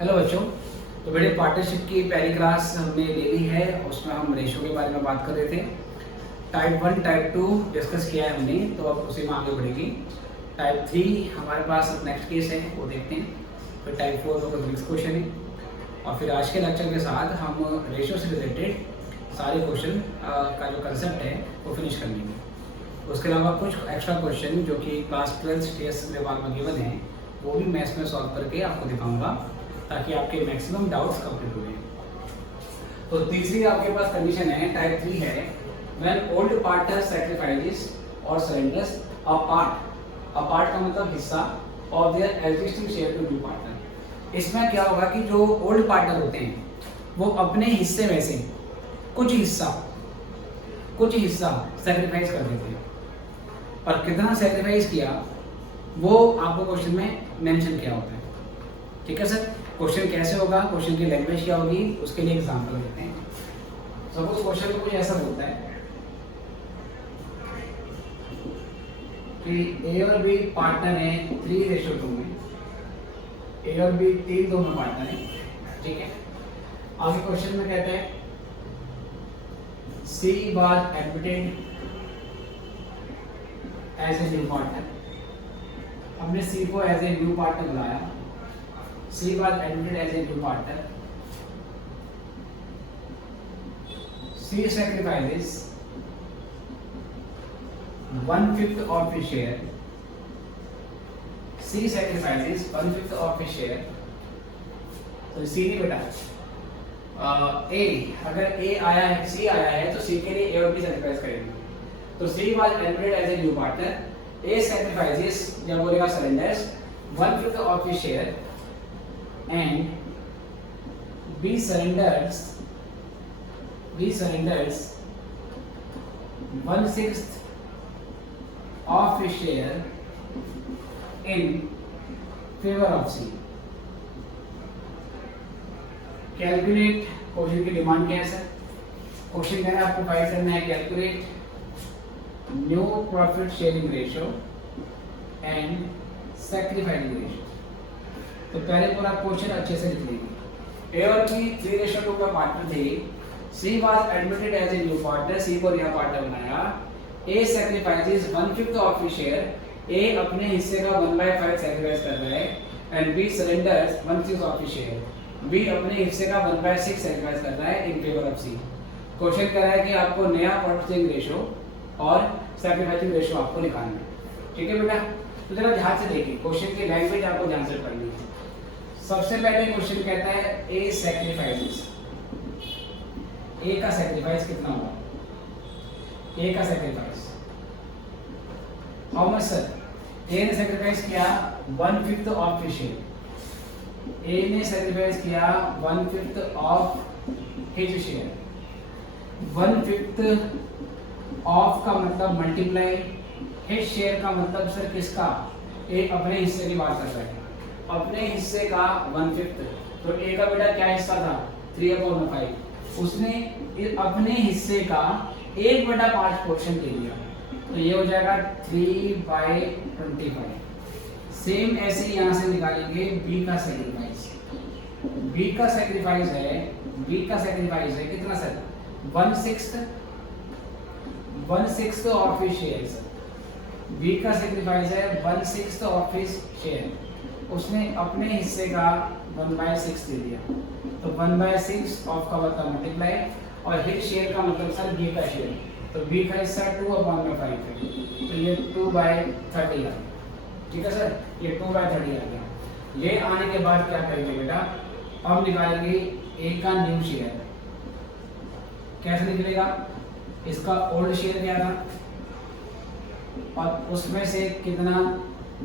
Hello बच्चों। तो बड़े पार्टनरशिप की पहली क्लास हमने ले ली है। उसमें हम रेशो के बारे में बात कर रहे थे। टाइप 1 टाइप 2 डिस्कस किया है हमने, तो अब उसी में आगे बढ़ेगी। टाइप 3 हमारे पास नेक्स्ट केस है, वो देखते हैं। फिर टाइप 4 में कुछ नेक्स्ट क्वेश्चन है, और फिर आज के लेक्चर के साथ हम रेशो से रिलेटेड सारे क्वेश्चन का जो कंसेप्ट है वो फिनिश कर लेंगे। उसके अलावा कुछ एक्स्ट्रा क्वेश्चन जो कि क्लास 12 टेस्ट लेवल में गिवन है, वो भी मैं इसमें सॉल्व करके आपको दिखाऊंगा, ताकि आपके मैक्सिमम डाउट्स कंप्लीट हो जाए। तो तीसरी आपके पास कंडीशन है, टाइप 3 है, व्हेन ओल्ड पार्टनर सैक्रिफाइसेस और सरेंडर्स अ पार्ट का मतलब हिस्सा of their existing share to new partner. इसमें क्या होगा कि जो ओल्ड पार्टनर होते हैं वो अपने हिस्से में से कुछ हिस्सा सैक्रिफाइस कर देते हैं, और कितना सैक्रिफाइस किया वो आपको क्वेश्चन में मेंशन किया होता है। ठीक है सर, क्वेश्चन कैसे होगा, क्वेश्चन की लैंग्वेज क्या होगी, उसके लिए एग्जांपल देते हैं। सपोज क्वेश्चन में कुछ ऐसा बोलता है कि ए और बी पार्टनर है 3:2 में। ए और बी 3 दोनों पार्टनर है, ठीक है। आगे क्वेश्चन में कहते हैं C was admitted as a new partner. हमने सी को एज ए न्यू पार्टनर बुलाया। C was admitted as a new partner. C sacrifices 1/5 of his share. C sacrifices 1/5 of his share. तो C नहीं बेटा, A अगर A आया है, C आया है, तो C के लिए A और B sacrifice करेंगे। तो C was admitted as a new partner. A sacrifices या बोलेगा surrenders 1/5 of his share. And B surrenders 1/6 of his share in favor of C. Calculate question की डिमांड क्या है सर? क्वेश्चन क्या है, आपको फाइंड करना है calculate new profit sharing ratio and sacrificing ratio. तो पहले पूरा क्वेश्चन अच्छे से लिख लेंगे। ए और बी 3:2 का पार्टनर थे। C was admitted as a new partner, C को नया पार्टनर बनाया। A sacrifices 1/5 of his share, A अपने हिस्से का 1/5 सैक्रिफाइस कर रहा है। And B surrenders 1/6 of his share, B अपने हिस्से का 1/6 सैक्रिफाइस कर रहा है in favour of C. Question कर रहा है कि आपको नया प्रॉफिट रेशियो और सैक्रिफाइसिंग रेशियो आपको निकालना है। ठीक है बेटा, तो जरा ध्यान से देखिए, क्वेश्चन की लैंग्वेज आपको ध्यान से पढ़नी है। सबसे पहले क्वेश्चन कहता है ए सैक्रिफाइसेस, ए का सैक्रिफाइस कितना होगा? ए का सैक्रिफाइस हाउ मच सर? ए ने सैक्रिफाइस किया 1/5 ऑफ हिज शेयर। ए ने सैक्रिफाइस किया 1/5 ऑफ हिज शेयर। 1/5 ऑफ का मतलब मल्टीप्लाई, हिज शेयर का मतलब सर किसका? ए अपने हिस्से की बात कर रहा है, अपने हिस्से का 1/5। तो ए का बेटा क्या हिस्सा था? 3/5। उसने अपने हिस्से का 1/5 पोर्शन ले लिया, तो ये हो जाएगा 3/25। सेम ऐसे ही यहाँ से निकालेंगे बी का सैक्रिफाइस। बी का सैक्रिफाइस है कितना sir? 1/6 of his share. B का सैक्रिफाइस है 1/6 ऑफ हिज शेयर। उसने अपने हिस्से का 1/6 दे दिया, तो 1/6 ऑफ का मतलब मल्टीप्लाई, और हिज शेयर का मतलब सर बी का शेयर। तो बी का हिस्सा 2/5 है, तो ये 2/30 आ गया। ठीक है सर, ये 2/30 आ गया। ये आने के बाद क्या करेंगे बेटा, अब निकालेंगे ए का न्यू शेयर। कैसे निकलेगा? इसका ओल्ड शेयर क्या था और उसमें से कितना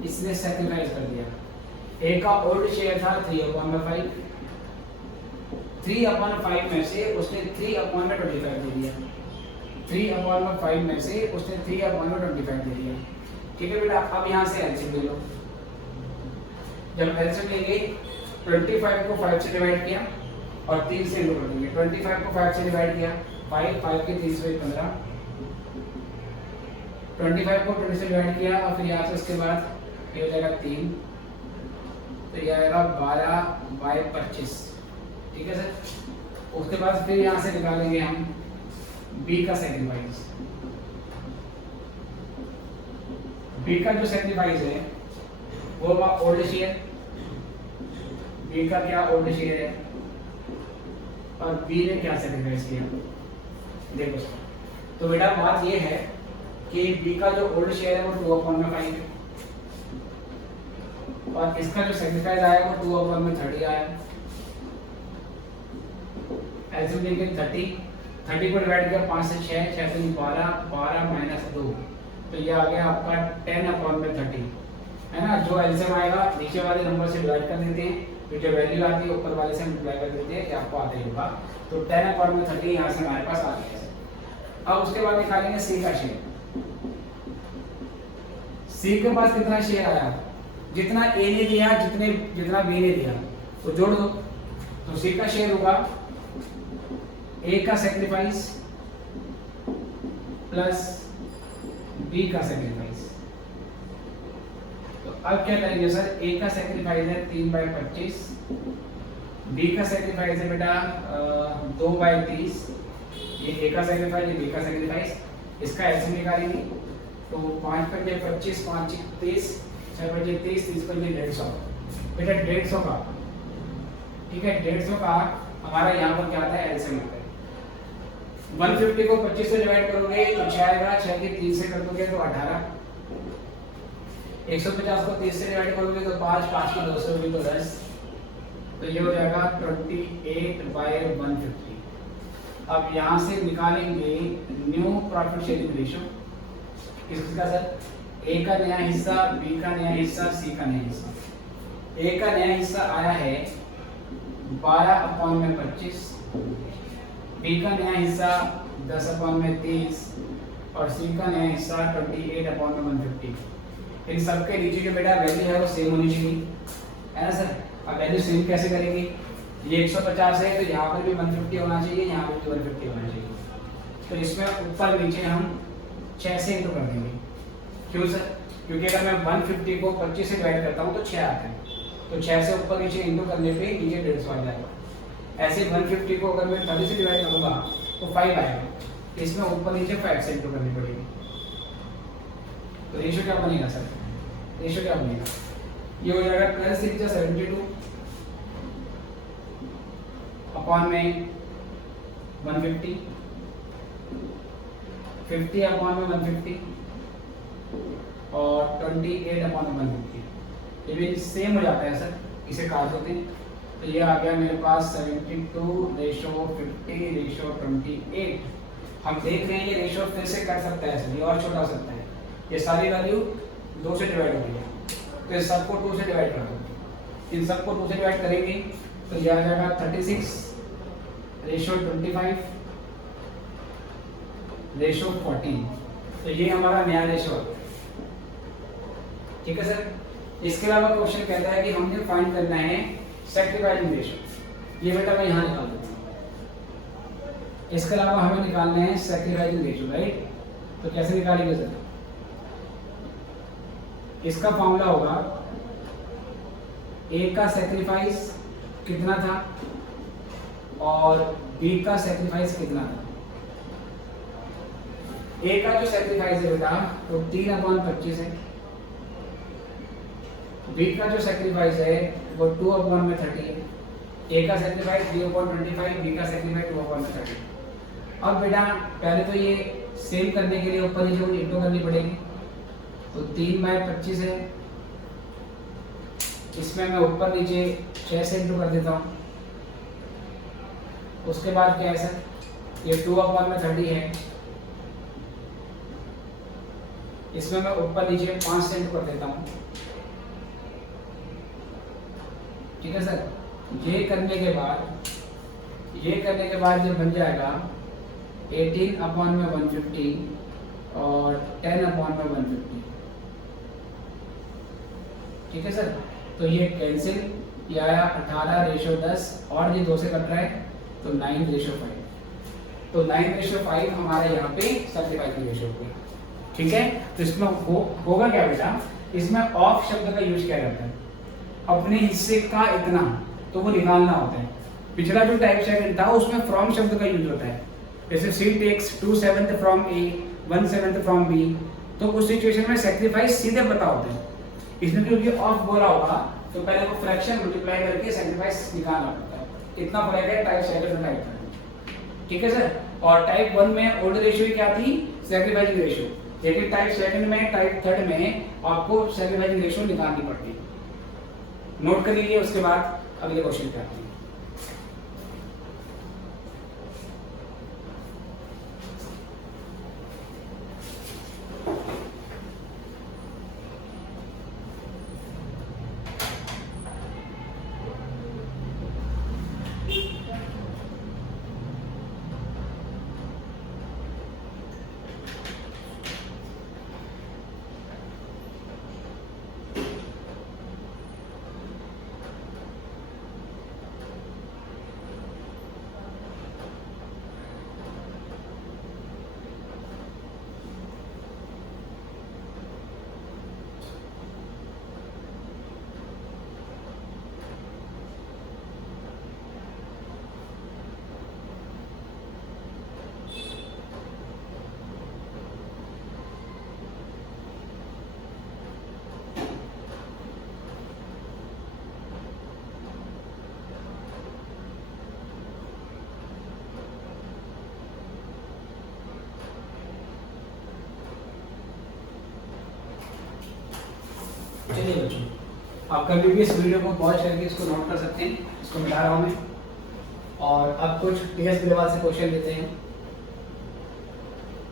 इसने सैक्रिफाइस कर दिया। ए का ओल्ड शेयर था 3/5। 3/5 में से उसने 3/25 दे दिया। 3/5 में से उसने 3/25 दे दिया। ठीक है बेटा, अब यहाँ से एलसीएम ले लो। जब एलसीएम लेंगे 25 को 5 से डिवाइड किया और 3 से इंटू कर देंगे। 25 को 5 से डिवाइड किया, 5 के 3 से 15। 25 को 20 से डिवाइड किया और फिर यहाँ से उसके बाद ये हो जाएगा 3। तो ये आएगा 12/25, ठीक है सर। उसके बाद फिर यहाँ से निकालेंगे हम बी का सेक्रीफाइस। बी का जो सेक्रीफाइस है वो होगा ओल्ड शेयर। बी का क्या ओल्ड शेयर है और बी ने क्या सेक्रीफाइस किया, देखो सर। तो बेटा बात ये है कि बी का जो ओल्ड शेयर है वो 2/5 है और इसका जो सेक्रीफाइस आया वो 2/30 आया। एलसीएम लेंगे 30 को डिवाइड किया 5 से 6 से 12, 12 माइनस 2, तो ये आ गया आपका 10/30 है ना। जो एलसीएम आएगा नीचे वाले नंबर से डिवाइड कर देते हैं, तो जो वैल्यू आती है ऊपर वाले से मल्टीप्लाई कर देते हैं, कि आपको आता ही होगा। तो 10/30 यहाँ से हमारे पास आ गया। अब उसके बाद निकालेंगे सी का शेयर। सी के पास कितना शेयर आया, जितना ए ने दिया जितना बी ने दिया तो जोड़ दो। तो सी का शेयर होगा ए का सेक्रीफाइस प्लस बी का सेक्रीफाइस। तो अब क्या करेंगे सर, ए का सेक्रीफाइस है 3/25, बी का सेक्रीफाइस है बेटा 2/30। ये ए का सेक्रीफाइस, ये बी का सेक्रीफाइस, इसका एलसीएम निकालेंगे। तो 5×5 = 25, 5 × 30, 6×5 = 30, 30 × 150 बेटा 150 का, ठीक है। 150 का हमारा यहाँ पर क्या आता है, एलसीएम आता है। 150 को 25 से डिवाइड करोगे तो 6 आएगा, 6 के 3 से कर दोगे तो 18। 150 को 30 से डिवाइड करोगे तो 5, 5 के 2 से होगी तो 10, तो ये हो जाएगा 28/150। अब यहाँ से निकालेंगे न्यू प्रॉफिट शेयरिंग रेशियो। किसका सर, ए का नया हिस्सा, बी का नया हिस्सा, सी का नया हिस्सा। ए का नया हिस्सा आया है 12/25, बी का नया हिस्सा 10/30 और सी का नया हिस्सा 28/150। इन सबके नीचे जो बेटा वैल्यू है वो सेम होनी चाहिए, है ना सर। अब वैल्यू सेम कैसे करेंगे, ये 150 है तो यहाँ पर भी 150 होना चाहिए, यहाँ पर भी 150 होना चाहिए। तो इसमें ऊपर नीचे हम 6 से इंटू कर देंगे। क्यों सर, क्योंकि अगर मैं 150 को 25 से डिवाइड करता हूँ तो 6 आता है, तो 6 से ऊपर नीचे इंटू करने पे नीचे 150 आ जाएगा। ऐसे 150 को अगर मैं 30 से डिवाइड करूँगा तो 5 आएगा, इसमें ऊपर नीचे 5 से इंटू करनी पड़ेगी। तो रेशियो क्या बनेगा सर, रेशियो क्या बनेगा, ये हो जाएगा 12×6 = 72 अपॉन में 150, 50 अपॉन में 150 और 28/150। ये भी सेम हो जाता है सर, इसे काट देते हैं। तो ये आ गया मेरे पास 72:50:28। हम देख रहे हैं ये रेशियो फिर से कट सकता है सर, ये और छोटा हो सकता है। ये सारी वैल्यू 2 से डिवाइड हो गई है, तो इस सबको 2 से डिवाइड कर दो। इन सबको 2 से डिवाइड करेंगे तो ये आ जाएगा 36:25:14। तो ये हमारा नया रेशियो है, ठीक है सर। इसके अलावा क्वेश्चन कहता है कि हमने फाइंड करना है सेक्रीफाइसिंग रेशियो। ये बेटा मैं यहाँ निकाल देता हूँ। इसके अलावा हमें निकालना है सेक्रीफाइसिंग रेशियो, राइट। तो कैसे निकालेंगे सर, इसका फॉर्मूला होगा ए का सेक्रीफाइस कितना था और बी का सेक्रीफाइस कितना था। ए का जो सेक्रीफाइस है बेटा वो 3/25 है, बी का जो सेक्रीफाइस है वो 2/30 है। ए का सेक्रीफाइस 3/25, बी का सेक्रीफाइस 2/30। अब बेटा पहले तो ये सेम करने के लिए ऊपर नीचे इंटू करनी पड़ेगी। तो 3/25 है, इसमें मैं ऊपर नीचे 6 से इंटू कर देता हूँ। उसके बाद क्या है सर, ये 2/30 है, इसमें मैं ऊपर नीचे 5 से इंटू कर देता हूँ, ठीक है सर। ये करने के बाद जो बन जाएगा 18/150 और 10/150, ठीक है सर। तो ये कैंसिल, ये आया 18:10 और ये 2 से कट रहा है तो 9:5। तो 9:5 हमारा यहाँ पे सेक्रीफाइसिंग रेशियो होगा, ठीक है। तो इसमें होगा क्या बेटा, इसमें ऑफ शब्द का यूज क्या करता है, अपने हिस्से का इतना, तो वो निकालना होता है। पिछला जो टाइप सेकंड था उसमें फ्रॉम शब्द का यूज होता है, जैसे C takes 2/7 from A 1/7 from B, तो उस सिचुएशन में सेक्रीफाइस सीधे पता होता है। इसमें क्योंकि ऑफ बोला होगा तो पहले वो फ्रैक्शन मल्टीप्लाई करके सेक्रीफाइस निकालना पड़ता है। इतना फर्क है टाइप सेकंड और टाइप थर्ड, ठीक है सर। और टाइप 1 में ऑर्डर रेशियो क्या थी, सेक्रीफाइसिंग रेशियो, लेकिन टाइप सेकंड में टाइप थर्ड में आपको सेक्रीफाइसिंग रेशियो निकालनी पड़ती है। नोट कर लीजिए, उसके बाद अगले क्वेश्चन पे आते हैं। चलिए बच्चों, आप कभी भी इस वीडियो को पॉज करके इसको नोट कर सकते हैं, इसको मिटा रहा हूँ मैं। और अब कुछ टीएस ग्रेवाल से क्वेश्चन लेते हैं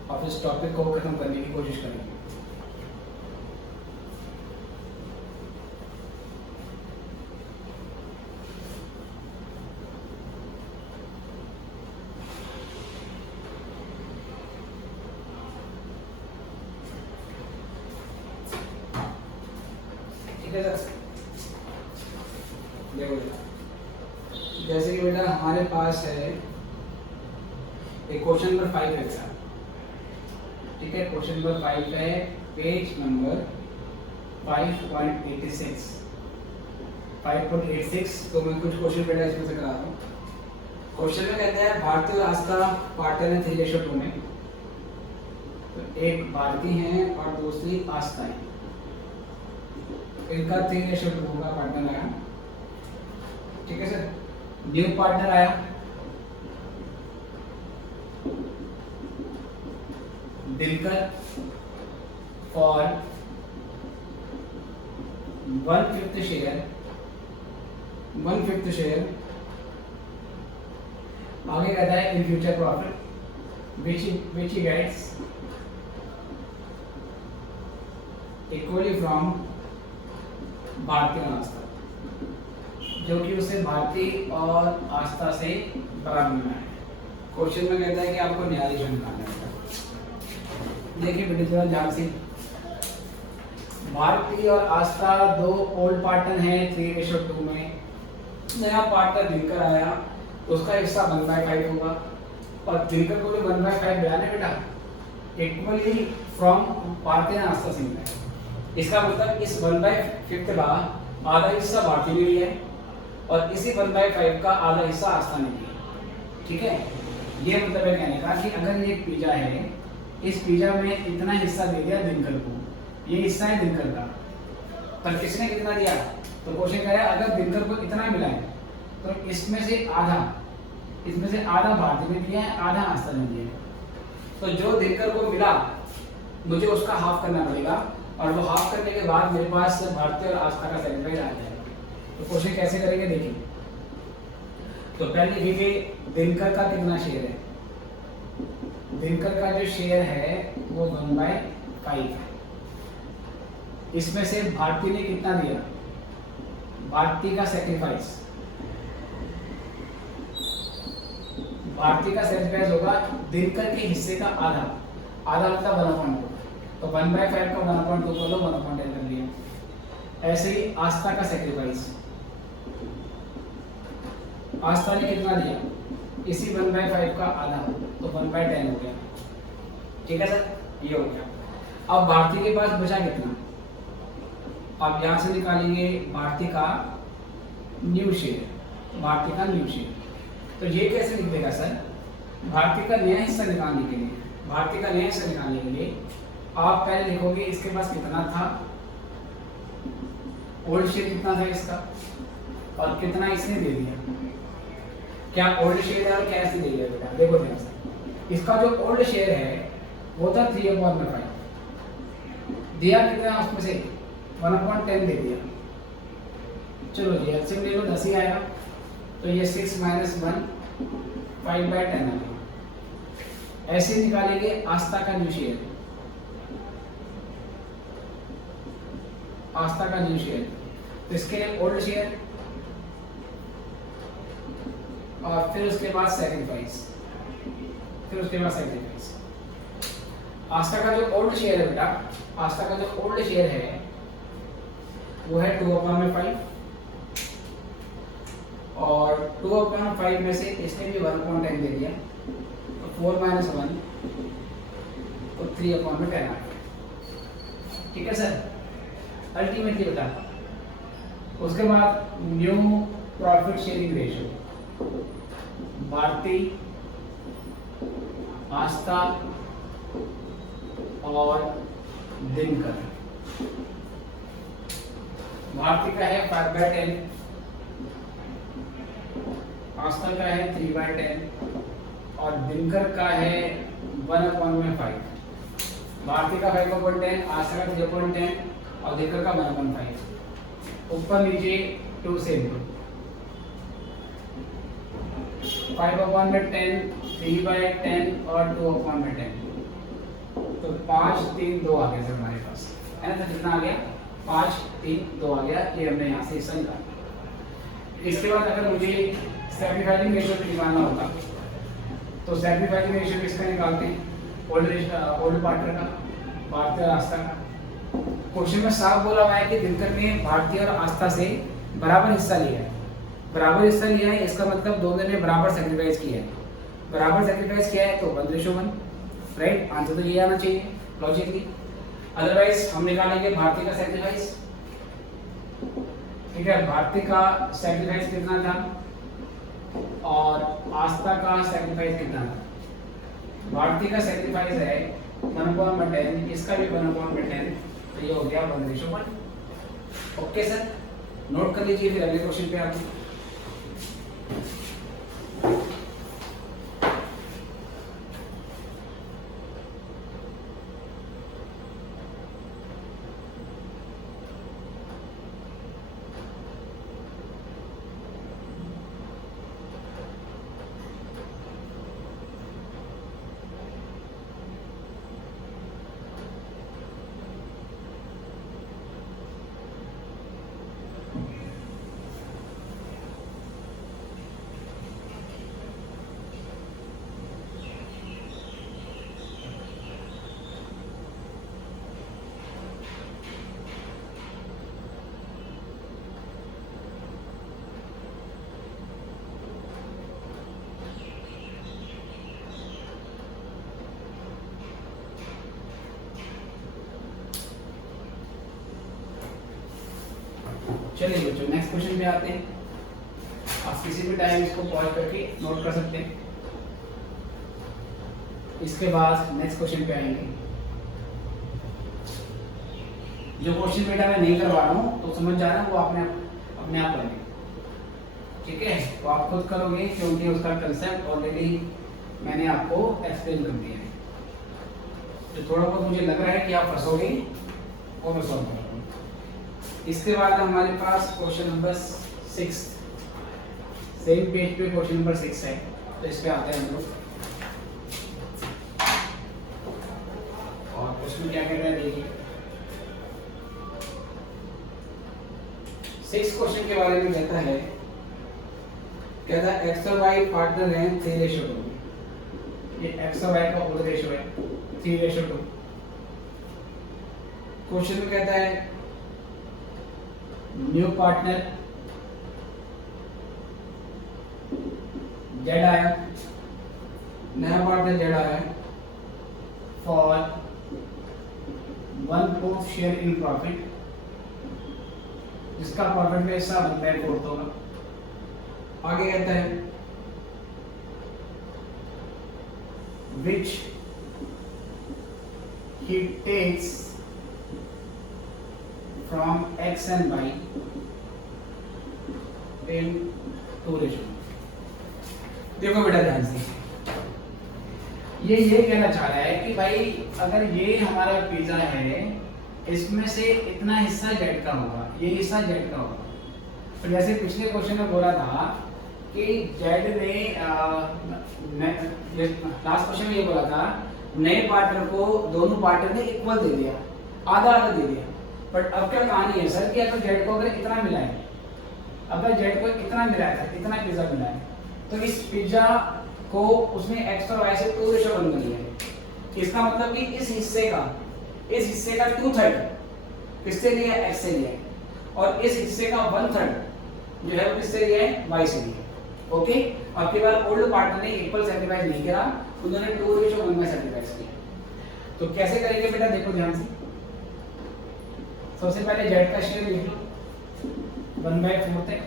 और इस टॉपिक को खत्म करने की कोशिश करेंगे। देखो बेटा, जैसे कि बेटा हमारे पास है एक क्वेश्चन नंबर 5 है बेटा, ठीक है। क्वेश्चन नंबर 5 है, पेज नंबर 5.86 5.86। तो मैं कुछ क्वेश्चन बेटा इसमें से करा रहा हूँ। क्वेश्चन में कहते हैं भारतीय और आस्था पार्टनर है 3:2 में। तो एक भारती है और दूसरी आस्था है, इनका 3:2 का पार्टनर आया, ठीक है सर। न्यू पार्टनर आया, दिनकर फॉर 1/5 शेयर, 1/5 शेयर। आगे कहता है in future profit which he gets equally from Bhartiya और आस्था, जो कि उसे भारती और आस्था से बराबर मिला है। क्वेश्चन में कहता है कि आपको न्याय निकालना है। देखिए बेटे जरा ध्यान से, भारती और आस्था दो ओल्ड पार्टनर हैं 3:2 में। नया पार्टनर दिनकर आया, उसका हिस्सा 1/5 होगा, और दिनकर को भी 1/5 बयान है बेटा, इक्वली फ्रॉम भारती और आस्था से मिला है। इसका मतलब इस 1/5 का आधा हिस्सा भारती ने लिया है और इसी 1/5 का आधा हिस्सा आस्था ने लिया, ठीक है। ये मतलब है कहने का कि अगर ये पिज्जा है, इस पिज्जा में इतना हिस्सा दे दिया दिनकर को, ये हिस्सा है दिनकर का, पर किसने कितना दिया? तो क्वेश्चन कह रहा है अगर दिनकर को इतना मिला है तो इसमें से आधा भारती ने दिया है, आधा आस्था ने दिया है। तो जो दिनकर को मिला मुझे उसका हाफ करना पड़ेगा, और वो हाफ करने के बाद मेरे पास भारतीय और आस्था का सेग्रीगेट आ जाएगा। तो क्वेश्चन कैसे करेंगे देखिए। तो पहले देखिए दिनकर का कितना शेयर है, दिनकर का जो शेयर है वो 1/5 है। इसमें से भारती ने कितना दिया, भारती का सेक्रीफाइस, भारती का सेक्रीफाइस होगा दिनकर के हिस्से का आधा, आधा मतलब 1/2, तो 1/5 का 1/2 को लो, 1/10 कर लिया। ऐसे ही आस्था का सेक्रीफाइस, आस्था ने कितना दिया, इसी 1/5 का आधा, तो 1/10 हो गया, ठीक है सर, ये हो गया। अब भारती के पास बचा कितना, आप यहाँ से निकालेंगे भारती का न्यू शेयर, भारती का न्यू शेयर। तो ये कैसे लिख देगा सर, भारती का नया हिस्सा निकालने के लिए, भारती का नया हिस्सा निकालने के लिए आप पहले लिखोगे इसके पास कितना था, ओल्ड शेयर कितना था इसका, और कितना इसने दे दिया। क्या ओल्ड शेयर है और क्या इसने दे दिया बेटा, देखो ध्यान से। इसका जो ओल्ड शेयर है वो था 3/5, दिया कितना उसमें से 1/10 दे दिया। चलो जी एलसीएम ले लो, 10 ही आएगा, तो ये 6 - 1 5/10 आ गया। ऐसे निकालेंगे आस्था का न्यू शेयर, आस्था का न्यू शेयर, तो इसके लिए ओल्ड शेयर और फिर उसके बाद सैक्रिफाइस, फिर उसके बाद सैक्रिफाइस। आस्था का जो ओल्ड शेयर है बेटा, आस्था का जो ओल्ड शेयर है वो है 2/5, और 2/5 में से इसने भी 1/10 दे दिया, तो 4 - 1 तो 3/10 आ गया। ठीक है सर, अल्टीमेटली बता। उसके बाद new profit sharing ratio, Bharti, Aastha और दिनकर। भारती का है 5/10, आस्था का है 3/10 और दिनकर का है 1/5। भारती का 5/10, आस्था का 3/10 और दिनकर का 1/5। ऊपर नीचे 2 से 5/10, 3/10 और 2/10, तो 5 3 2 आ गया सर हमारे पास, है ना। तो कितना आ गया, 5 3 2 आ गया। ये हमने यहाँ से हिस्सा निकाला। इसके बाद अगर मुझे सैक्रिफाइसिंग रेशियो निकालना होता तो सैक्रिफाइसिंग रेशियो किसका निकालते हैं, ओल्ड पार्टनर का, भारती और आस्था का। क्वेश्चन में साफ बोला हुआ है कि दिनकर ने भारती और आस्था से बराबर हिस्सा लिया है, बराबर हिस्सा लिया है, इसका मतलब दोनों ने बराबर सैक्रिफाइस किया है। बराबर सैक्रिफाइस किया है तो 1:1, राइट। आंसर तो ये आना चाहिए लॉजिकली। अदरवाइज हम निकालेंगे भारती का सैक्रिफाइस। ठीक है, भारती का सैक्रिफाइस कितना था और आस्था का सैक्रिफाइस कितना था। भारती का सैक्रिफाइस है 1/10, इसका भी 1/10, तो ये हो गया 1:1। ओके सर, नोट कर लीजिए, फिर अगले क्वेश्चन पे आते हैं। चलिए बच्चों नेक्स्ट क्वेश्चन पे आते हैं। आप किसी भी टाइम इसको पॉज करके नोट कर सकते हैं। इसके बाद नेक्स्ट क्वेश्चन पे आएंगे। जो क्वेश्चन बेटा मैं नहीं करवा रहा हूँ तो समझ जा रहा है वो अपने आप करेंगे, ठीक है। तो आप खुद करोगे क्योंकि उसका कंसेप्ट ऑलरेडी मैंने आपको एक्सप्लेन कर दिया है। जो थोड़ा बहुत मुझे लग रहा है कि आप फंसोगे वो मैं सॉल्व कर रहा हूँ। इसके बाद हमारे पास क्वेश्चन नंबर 6, सेम पेज पे क्वेश्चन नंबर 6 है, तो इस पे आते हैं हम लोग। और क्वेश्चन क्या कह रहा है देखिए। 6 क्वेश्चन के बारे में कहता है एक्स और वाई पार्टनर हैं 3:2। ये एक्स और वाई का होल रेशियो है 3:2। क्वेश्चन में कहता है न्यू पार्टनर जेड आया, नया पार्टनर जेड आया फॉर 1/4 शेयर इन प्रॉफिट जिसका प्रॉफिट में हिस्सा 1/4 होगा। आगे कहता है which he takes from X and Y in 2:1। देखो बेटा ध्यान से, ये कहना चाह रहा है कि भाई अगर ये हमारा पिज्जा है, इसमें से इतना हिस्सा जेड का होगा, ये हिस्सा जेड का होगा। तो जैसे पिछले क्वेश्चन में बोला था कि जेड ने लास्ट क्वेश्चन में ये बोला था, नए पार्टनर को दोनों पार्टनर ने इक्वल दे दिया, आधा आधा दे दिया। बट अब क्या कहानी है सर कि अगर जेड को अगर इतना मिला है, अगर जेड को इतना मिला है, इतना पिज्जा मिला है, तो इस पिज्जा को उसने एक्स और वाई से 2:1 में लिया है। इसका मतलब कि इस हिस्से का 2/3 किससे लिया है? एक्स से लिया है, और इस हिस्से का 1/3 जो है वो किससे लिया है? वाई से लिया है। ओके, अब की बार ओल्ड पार्टनर ने इक्वल सैक्रिफाइस नहीं करा, उन्होंने 2:1 में सैक्रिफाइस किया। तो कैसे करेंगे बेटा, देखो ध्यान से। सबसे पहले जेड का शेयर लिख लो 1/4 है।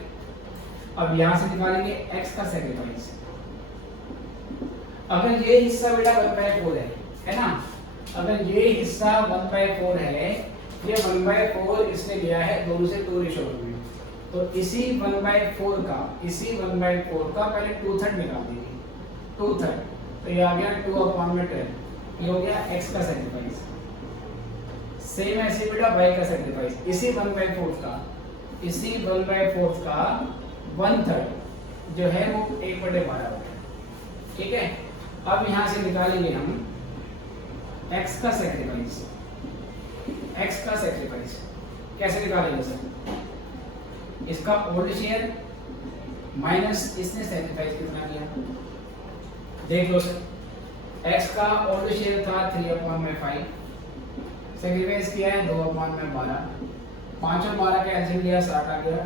अब यहां से निकालेंगे एक्स का सैक्रिफाइस। अगर ये हिस्सा बेटा 1/4 है ना, अगर ये हिस्सा 1/4 है, ये 1/4 इसने लिया है दोनों से 2:1 में, तो इसी 1/4 का पहले 2/3 निकाल दीजिए, 2/3। तो ये आ गया 2/12, ये हो गया एक्स का सैक्रिफाइस। सेम ऐसे बेटा वाई का सैक्रिफाइस, इसी 1/4 का 1/3 जो है वो 1/12 हो गया। ठीक है, अब यहां से निकालेंगे हम x का सैक्रिफाइस। कैसे निकालेंगे सर? इसका ओल्ड शेयर माइनस इसने सैक्रिफाइस कितना किया, देख लो सर। x का ओल्ड शेयर था 3/5, सैक्रिफाइस किया है 2/12। 5 और 12 का एलसीएम लिया 60 आ गया,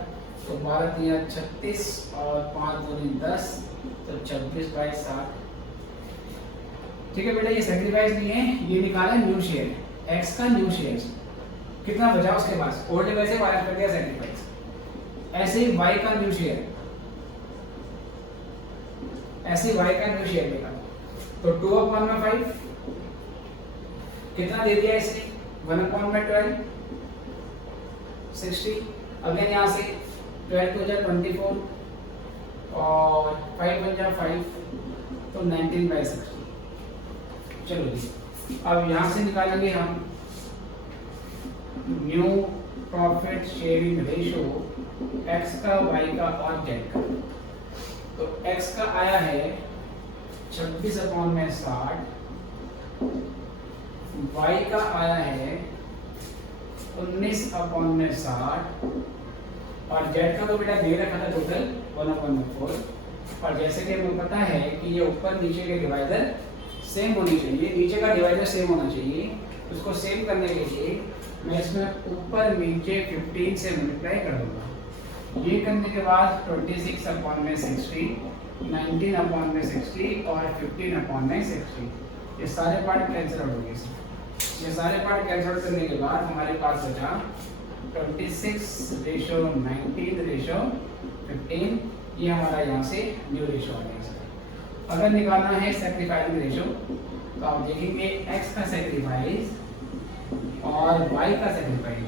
तो 12 × 36 और 5 दूनी 10, तो 26/60। ठीक है बेटा, ये सैक्रिफाइस नहीं है, ये निकाला न्यू शेयर, x का न्यू शेयर कितना बचा उसके पास, ओल्ड में से माइनस कर दिया सैक्रिफाइस। ऐसे ही y का न्यू शेयर, निकाला, तो 2/5 कितना दे दिया इसने? 1/12 60। अगेन यहाँ से 12 × 24 और 5 × 5, तो 19/60। चलो जी, अब यहाँ से निकालेंगे हम new profit sharing ratio x का, y का और z का। तो x का आया है 26/60, y का आया है 19/60, और z का तो बेटा दे रखा था टोटल 1/4। और जैसे कि हमें पता है कि ये ऊपर नीचे के डिवाइडर सेम होनी चाहिए, नीचे का डिवाइडर सेम होना चाहिए, उसको सेम करने के लिए मैं इसमें ऊपर नीचे 15 से मल्टीप्लाई कर दूंगा। ये करने के बाद 26/60, 19/60 और 15/60, ये सारे पार्ट कैंसिल आउट हो गए। ये सारे पार्ट कैंसिल आउट करने के बाद हमारे पास बचा 26:19:15, ये हमारा यहाँ से न्यू रेशो आ गया। अगर निकालना है सैक्रिफाइसिंग रेशो, तो आप देखेंगे x का सैक्रिफाइस और y का सैक्रिफाइस।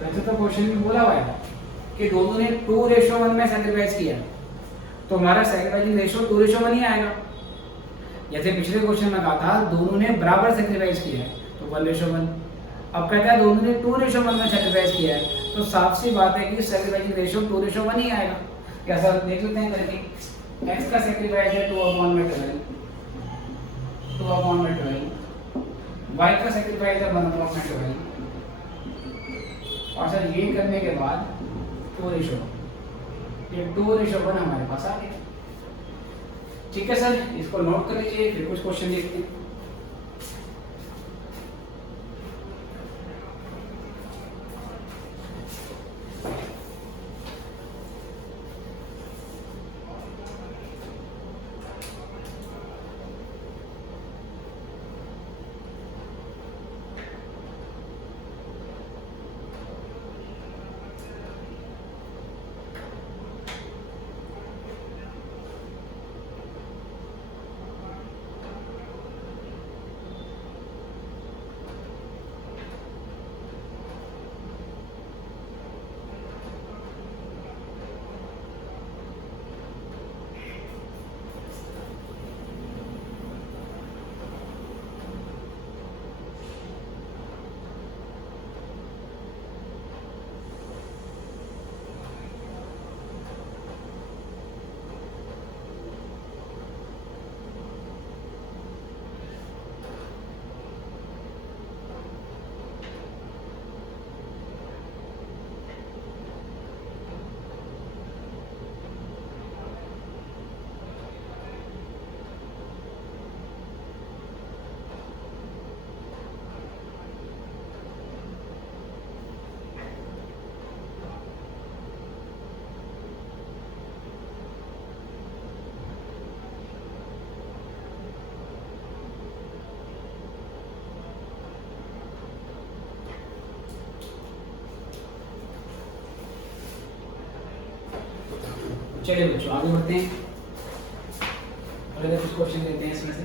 वैसे तो क्वेश्चन में बोला हुआ है कि दोनों ने 2:1 में सैक्रिफाइस किया, तो हमारा सैक्रिफाइसिंग रेशो 2:1 ही आएगा। जैसे पिछले क्वेश्चन में कहा था दोनों ने बराबर सैक्रिफाइस किया है, तो 1:1। अब कहता है दोनों ने 2:1 में सैक्रिफाइस किया है, तो साफ सी बात है कि सैक्रिफाइसिंग रेशो 2:1 ही आएगा। कैसा देख लेते हैं करके। x का सैक्रिफाइस है 2/12, y का सैक्रिफाइस है 1/12, और सर ये करने के बाद 2:1, ये 2:1 हमारे पास आ गया। ठीक है सर, इसको नोट कर लीजिए, फिर कुछ क्वेश्चन देखते हैं। चलिए बच्चों आगे बढ़ते हैं, अगले कुछ क्वेश्चन देते हैं इसमें से।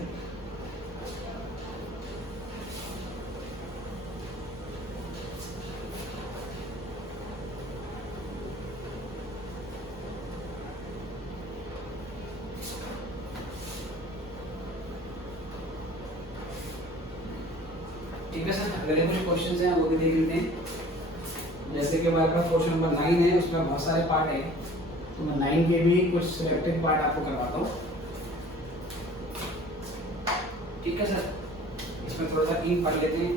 ठीक है सर, अगले कुछ क्वेश्चन हैं वो भी देख लेते हैं। जैसे कि हमारे पास क्वेश्चन नंबर 9 है, उसमें बहुत सारे पार्ट है, तो मैं 9 के भी कुछ सिलेक्टेड पार्ट आपको करवाता हूँ। ठीक है सर, इसमें थोड़ा सा इन पढ़ लेते हैं।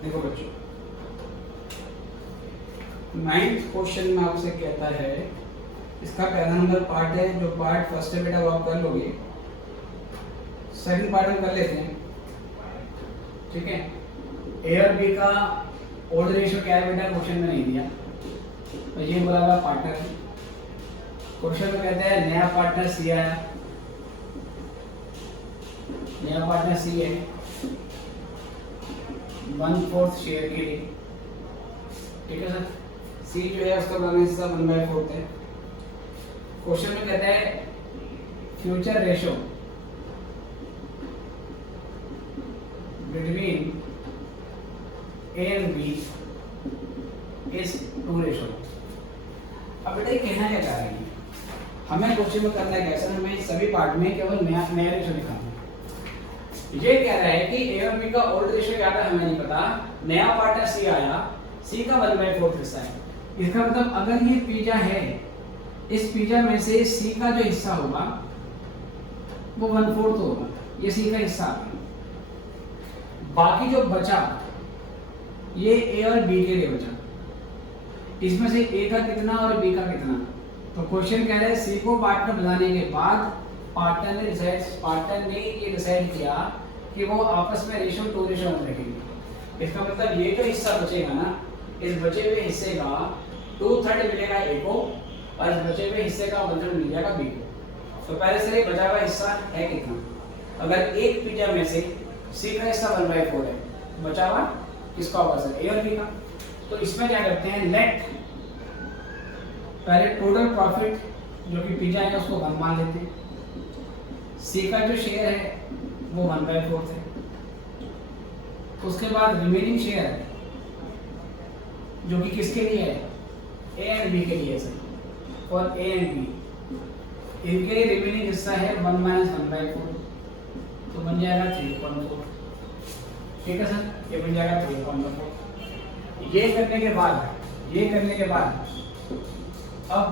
देखो बच्चों, 9th क्वेश्चन में आपसे कहता है, इसका पहला नंबर पार्ट है, जो पार्ट फर्स्ट है बेटा वो आप कर लोगे, सेकंड पार्ट हम कर लेते हैं। ठीक है, ए और बी का ओल्ड रेशियो क्या है बेटा, क्वेश्चन में नहीं दिया, तो ये बोला हुआ पार्टनर। क्वेश्चन में कहते हैं नया पार्टनर सी आया, नया पार्टनर सी है 1/4 शेयर के लिए। ठीक है सर, सी जो है उसका बैलेंस हिस्सा 1/4 है। क्वेश्चन में कहता है future ratio between A and B is 2:1। अब बेटा ये कहना क्या चाह रहे हैं, हमें क्वेश्चन में करना है कैसा, हमें सभी पार्ट में केवल नया रेशो दिखाना है। ये कह रहा है कि ए और बी का ओल्ड रेशियो क्या था हमें नहीं पता, नया पार्टनर सी आया, सी का 1/4 हिस्सा है। इसका मतलब अगर ये पिज्जा है, इस पिज्जा में से सी का जो हिस्सा होगा वो 1/4 होगा, ये सी का हिस्सा। बाकी जो बचा ये ए और बी के लिए बचा, इसमें से ए का कितना और बी का कितना। तो क्वेश्चन कह रहा है सी को पार्टनर बनाने के बाद पार्टनर ने ये डिसाइड किया कि वो आपस में रेशो 2:1 रखेंगे। इसका मतलब ये जो हिस्सा बचेगा ना, इस बचे हुए हिस्से का 2/3 मिलेगा ए को और इस बचे हुए हिस्से का 1/3 मिल जाएगा बी को। तो पहले से बचा हुआ हिस्सा है कितना, अगर एक पिज्जा में से सी का हिस्सा 1/4 है, बचा हुआ किसका होगा सर, ए और बी का। तो इसमें क्या करते हैं, लेट पहले टोटल प्रॉफिट जो कि पिज्जा है उसको 1 मान लेते हैं, सी का जो शेयर है वो 1/4 है, उसके बाद रिमेनिंग शेयर जो कि किसके लिए है, ए एंड बी के लिए सर, और ए एंड बी इनके रिमेनिंग हिस्सा है 1 - 1/4, तो बन जाएगा 3/4। ठीक है सर, ये बन जाएगा 3/4। ये करने के बाद अब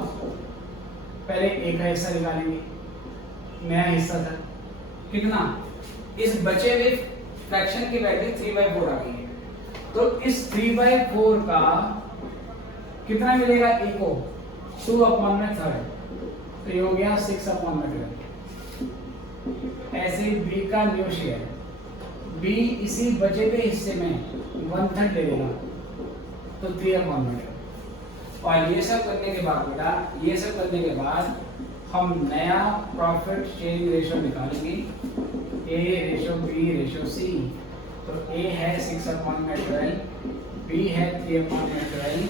पहले ए का हिस्सा निकालेंगे, नया हिस्सा था कितना, इस बचे हुए फ्रैक्शन की वैल्यू 3/4 आ गई है, तो इस 3/4 का कितना मिलेगा ए को, 2/3, तो ये हो गया 6/3। ऐसे बी का न्यू शेयर, बी इसी बचे हुए हिस्से में 1/3 ले लेगा, तो 3/3। और ये सब करने के बाद बेटा, ये सब करने के बाद हम नया प्रॉफिट शेयरिंग रेशियो निकालेंगे, A ratio B ratio C. तो ए है 6/12, बी है 3/12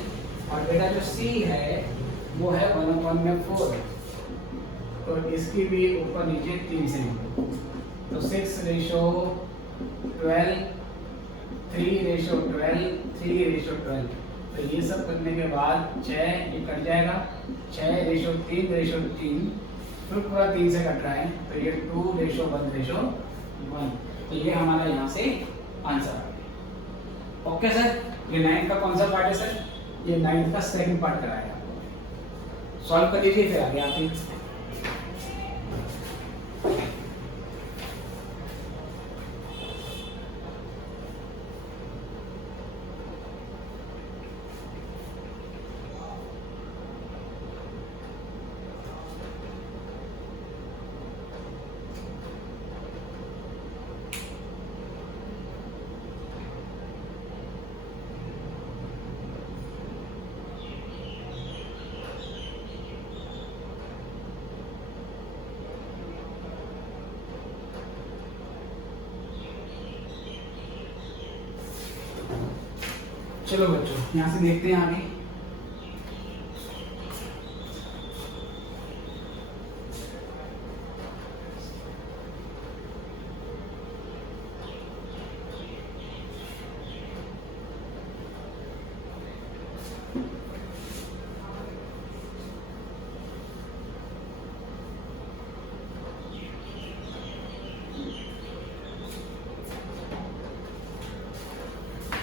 और बेटा जो सी है वो है 1/4। तो इसकी भी ऊपर नीचे 3 से निकलो, तो 6:12, 3:12, 3:12। तो ये सब करने के बाद 6 ये कट जाएगा, 6:3:3, फिर पूरा 3 से कट रहा है, तो ये 2:1:1। तो ये हमारा यहाँ से आंसर आ गया। ओके सर, ये 9 का कौन सा पार्ट है सर, ये 9 का सेकंड पार्ट कराया, सॉल्व कर लीजिए फिर आगे आते हैं। चलो बच्चों यहाँ से देखते हैं आगे।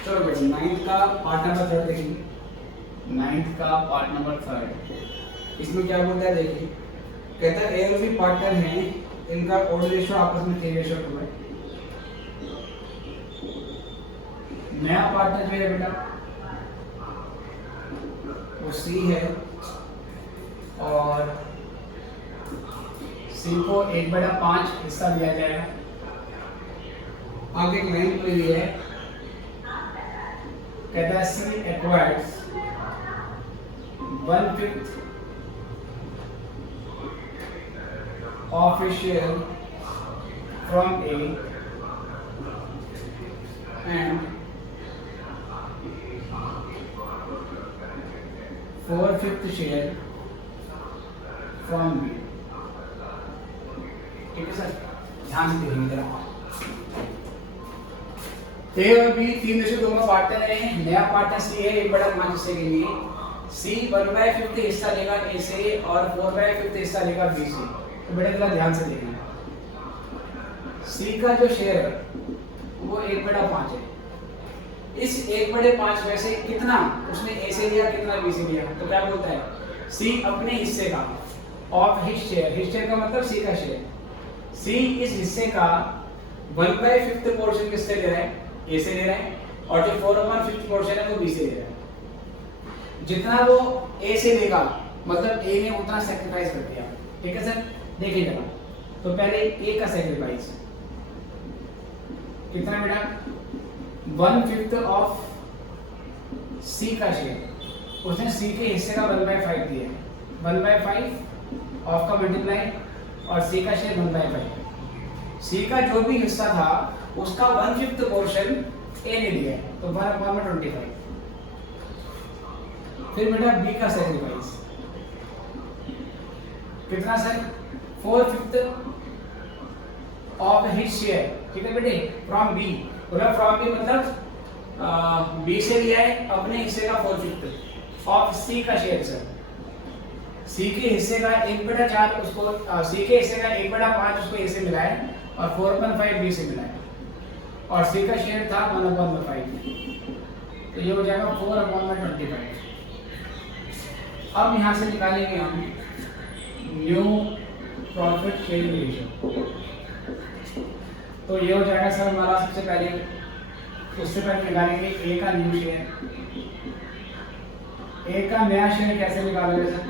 चलो बेटा नाइन्थ का पार्ट नंबर 3 देखेंगे। नाइन्थ का पार्ट नंबर 3 इसमें क्या बोलता है देखिए, कहता है ए और बी पार्टनर हैं, इनका ओड रेशियो आपस में 3:2 है। नया पार्टनर जो है बेटा वो सी है और सी को 1/5 हिस्सा दिया जाएगा। आगे एक लाइन तो ये है, कहता है सी acquires 1/5 of a share from A and 4/5 share from B। ठीक है सर, ध्यान से देखिए जरा। ए और बी 3:2 में बांटते रहे हैं। नया पार्टनर सी है 1/5 हिस्से के लिए। सी 1/5 हिस्सा लेगा ए से और 4/5 हिस्सा लेगा बी से। तो बेटा जरा ध्यान से देखना, सी का जो शेयर है वो 1/5 है। इस 1/5 में से कितना उसने ए से लिया, कितना बी से लिया, तो क्या बोलता है सी अपने हिस्से का of his share. His share का मतलब सी का शेयर। सी इस हिस्से का 1/5 पोर्शन किससे ले रहा है, ए से ले रहा है, और जो 4/5 पोर्शन है वो बी से ले रहा है। जितना वो ए से लेगा मतलब ए ने उतना सैक्रिफाइस कर दिया। ठीक है सर, देखिए जरा। तो पहले ए का सैक्रिफाइस कितना बेटा, 1/5 ऑफ सी का शेयर। उसने सी के हिस्से का 1/5 दिया है। 1/5 ऑफ का मल्टीप्लाई और सी का शेयर 1/5। सी का जो भी हिस्सा था उसका 1/5 पोर्शन ए ने लिया है, तो 1/25। फिर बेटा बी का सैक्रिफाइस कितना सर, 4/5 ऑफ हिज शेयर। ठीक है बेटे, फ्रॉम बी। बोला फ्रॉम बी मतलब बी से लिया है अपने हिस्से का 4/5 ऑफ सी का शेयर सर। सी के हिस्से का 1/4 उसको सी के हिस्से का 1/5 उसको ए से मिला है और 4/5 बी से मिला है, और सी का शेयर था 1/5। तो ये हो जाएगा 4/25। अब यहाँ से निकालेंगे हम न्यू प्रॉफिट शेयरिंग रेशियो। तो ये हो जाएगा सर हमारा सबसे पहले, उससे पहले निकालेंगे ए का न्यू शेयर। ए का नया शेयर कैसे निकालोगे सर,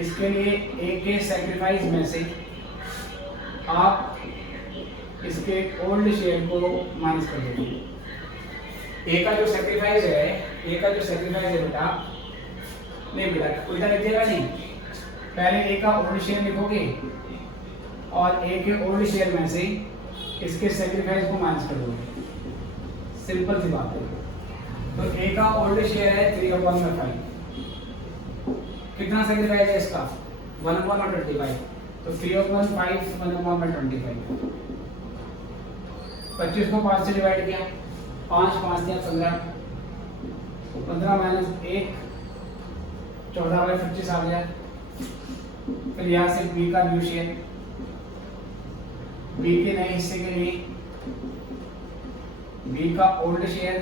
इसके लिए ए के सैक्रिफाइस में से आप इसके ओल्ड शेयर को माइनस कर देंगे। ए का जो सैक्रिफाइस है, ए का जो सैक्रिफाइस है बेटा, नहीं बेटा उल्टा लिख दिएगा नहीं, पहले ए का ओल्ड शेयर लिखोगे और ए के ओल्ड शेयर में से इसके सैक्रिफाइस को माइनस कर दोगे। सिंपल सी बात है। तो ए का ओल्ड शेयर है 3/5। कितना सैक्रिफाइस है इसका, 1/25। तो 3/5 1/25। 25 को 5 से डिवाइड किया, 5 5 दिया 15, 15 माइनस 1 14/25 आ गया। फिर यहाँ से बी का न्यू शेयर, बी के नए हिस्से के लिए बी का ओल्ड शेयर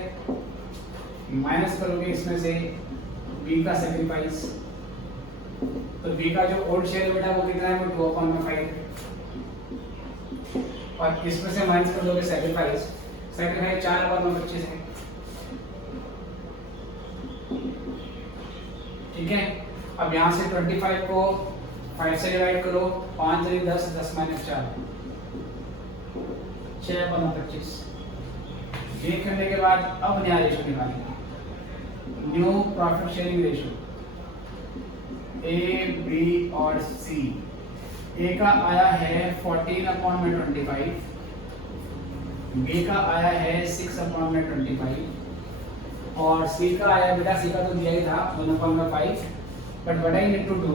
माइनस करोगे इसमें से बी का सैक्रिफाइस। तो बी का जो ओल्ड शेयर बेटा वो कितना है, वो 2/5, और इसमें से माइनस कर दोगे सैक्रिफाइस। सैक्रिफाइस 4/25 है। ठीक है, अब यहाँ से 25 को 5 से डिवाइड करो, 5 3 10, 10 माइनस 4 6/25। ये करने के बाद अब नया रेशियो निकालेंगे, new profit sharing ratio. A B और सी, ए का आया है 14/25, बी का आया है 6/25, और सी का आया बेटा, सी का तो दिया ही था 1/5, but what I need to do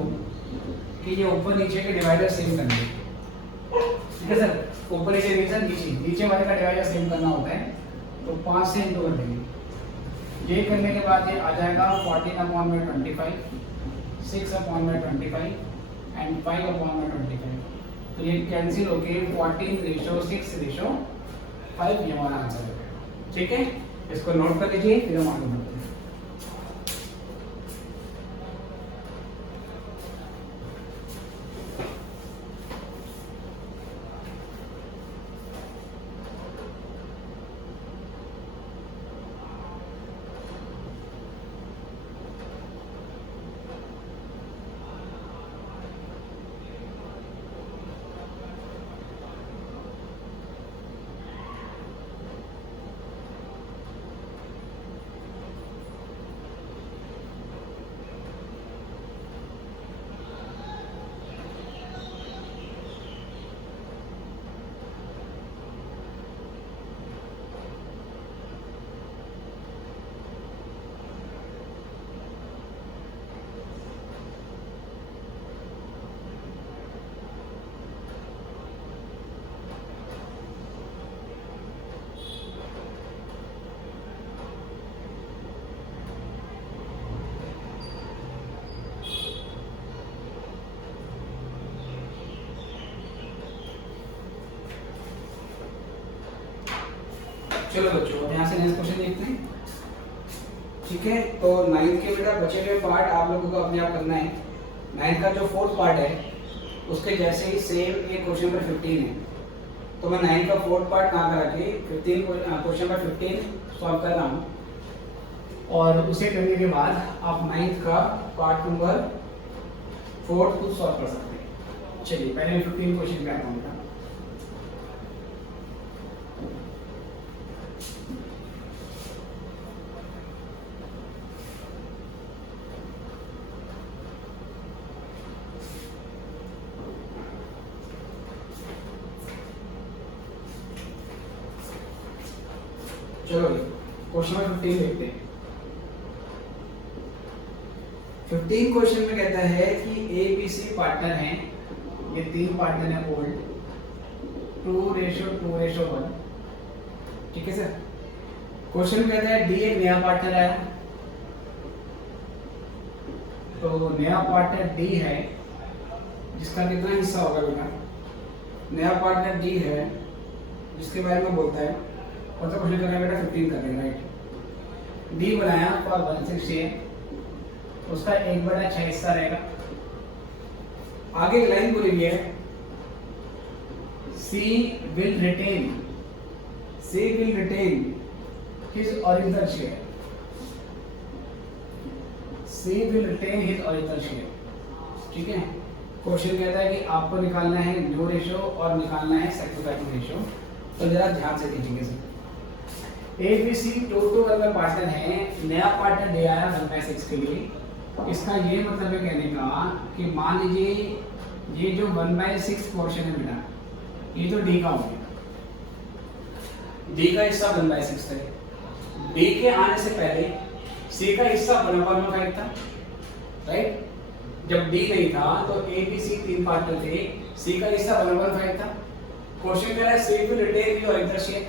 कि ये ऊपर नीचे के डिवाइडर सेम करने, ठीक है सर, ऊपर नीचे नीचे वाले का डिवाइडर सेम करना होता है, तो 5 से इंटू कर देंगे। ये करने के बाद ये आ जाएगा 14/25, 6/25 एंड 5/25, तो ये कैंसिल होके 14:6:5 ये हमारा आंसर है, ठीक है। इसको नोट कर लीजिए, फिर हम आगे बढ़ते हैं। चलो बच्चों, अब यहाँ से नेक्स्ट क्वेश्चन देखते हैं, ठीक है। तो 9th के बेटा बचे हुए पार्ट आप लोगों को अपने आप करना है। 9th का जो 4th पार्ट है उसके जैसे ही सेम एक क्वेश्चन नंबर 15 है, तो मैं 9th का 4th पार्ट कहाँ करा के 15 क्वेश्चन नंबर 15 सॉल्व कर रहा हूँ, और उसे करने के बाद आप 9th का पार्ट नंबर 4 खुद सॉल्व कर सकते हैं। चलिए पहले 15 क्वेश्चन पे आता हूँ। चलो क्वेश्चन नंबर 15 देखते हैं। 15 क्वेश्चन में कहता है कि ABC पार्टनर हैं, ये 3 पार्टनर हैं ओल्ड, 2:2:1, ठीक है सर। क्वेश्चन में कहता है डी एक नया पार्टनर है, तो नया पार्टनर डी है जिसका कितना हिस्सा होगा बेटा, नया पार्टनर डी है जिसके बारे में बोलता है, कौन सा क्वेश्चन करना है बेटा, 15 कर रहे हैं, राइट। डी बनाया फॉर 160 है, उसका 1/6 हिस्सा रहेगा। आगे एक लाइन बोली है, C will retain his original share, C will retain his original share, ठीक है। क्वेश्चन कहता है कि आपको निकालना है न्यू रेशो और निकालना है सैक्रिफाइसिंग रेशो, तो जरा ध्यान से कीजिएगा सर। ABC 2:1 में पार्टनर है, नया पार्टनर दे आया 1/6 के लिए, इसका ये मतलब है कहने का कि मान लीजिए ये जो 1/6 पोर्शन है बेटा, ये तो डी का हो गया, डी का हिस्सा 1/6 है। डी के आने से पहले सी का हिस्सा 1/5 था, राइट। जब डी नहीं था तो ABC 3 पार्टनर थे, सी का हिस्सा 1/5 था। क्वेश्चन कह रहा है C will retain your original share,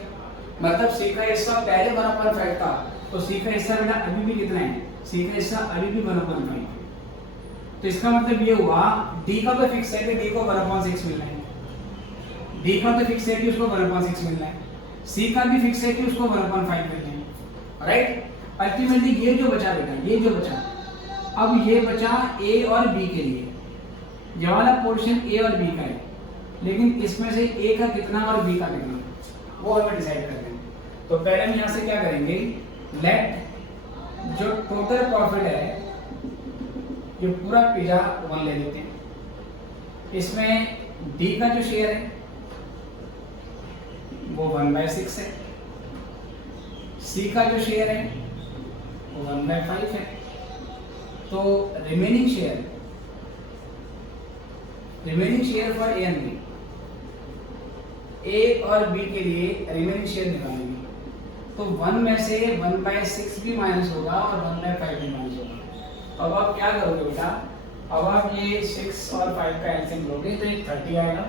मतलब सी का हिस्सा पहले 1/5 था, तो सी का हिस्सा बेटा अभी भी कितना है, सी का हिस्सा अभी भी 1/5। तो इसका मतलब ये हुआ डी का तो फिक्स है कि डी को 1/6 मिलना है, डी का तो फिक्स है कि उसको 1/6 मिलना है, सी का भी फिक्स है कि उसको 1/5 मिलना है, राइट। अल्टीमेटली ये जो बचा बेटा, ये जो बचा, अब ये बचा ए और बी के लिए, ये वाला पोर्शन ए और बी का है, लेकिन इसमें से ए का कितना और बी का कितना वो हमें डिसाइड करना है। तो पहले हम यहाँ से क्या करेंगे, लेट जो टोटल प्रॉफिट है ये पूरा पिज्जा 1 ले लेते हैं, इसमें डी का जो शेयर है वो 1/6 है, सी का जो शेयर है वो 1/5 है, तो remaining share for A and B, A और बी के लिए रिमेनिंग शेयर निकालेंगे। तो 1 में से 1/6 भी माइनस होगा और 1/5 भी माइनस होगा। अब आप क्या करोगे बेटा, अब आप ये 6 और 5 का एलसीएम लोगे तो ये 30 आएगा,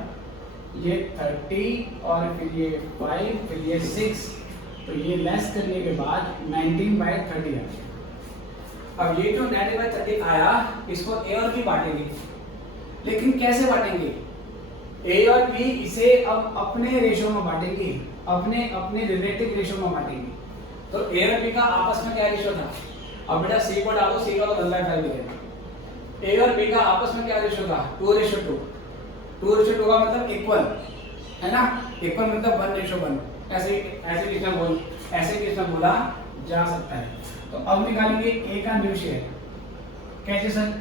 ये 30 और फिर ये 5 फिर ये 6, तो ये लेस करने के बाद 19/30 आ गया। अब ये जो 19/30 आया इसको ए और बी बांटेंगे, लेकिन कैसे बांटेंगे? ए और बी इसे अब अपने रेशो में बांटेंगे, अपने रिलेटिव रेशो में बांटेंगे। तो ए और बी का आपस में क्या रेशो था? अब बेटा सी को डालो, सी का तो 1/5 मिलेगा। ए और बी का आपस में क्या रेशो था? 2:2। 2:2 का मतलब इक्वल है ना, इक्वल मतलब 1:1। ऐसे किसने बोला जा सकता है। तो अब निकालेंगे ए का न्यू शेयर। कैसे सर?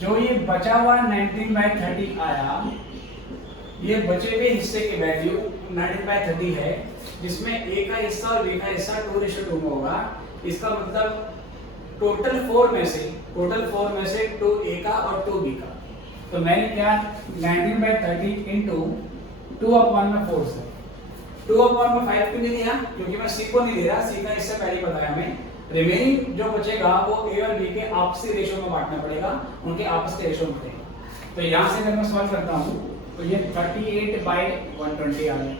जो ये बचा हुआ 19/30 आया, ये बचे हुए हिस्से की वैल्यू 19/30 है, जिसमें ए का हिस्सा और बी का हिस्सा 2:2 में होगा। इसका मतलब टोटल 4 में से 2 ए का और 2 बी का। तो मैंने क्या 19/30 इंटू 2/4 से 2/5 क्यों नहीं दिया? क्योंकि मैं सी को नहीं दे रहा, सी का हिस्सा पहले बताया हमें। रिमेनिंग जो बचेगा वो ए और बी के आपसी रेशो में बांटना पड़ेगा, उनके आपस के रेशो में पड़ेगा। तो यहाँ से अगर मैं सॉल्व करता हूँ तो ये 38/120 आ गया।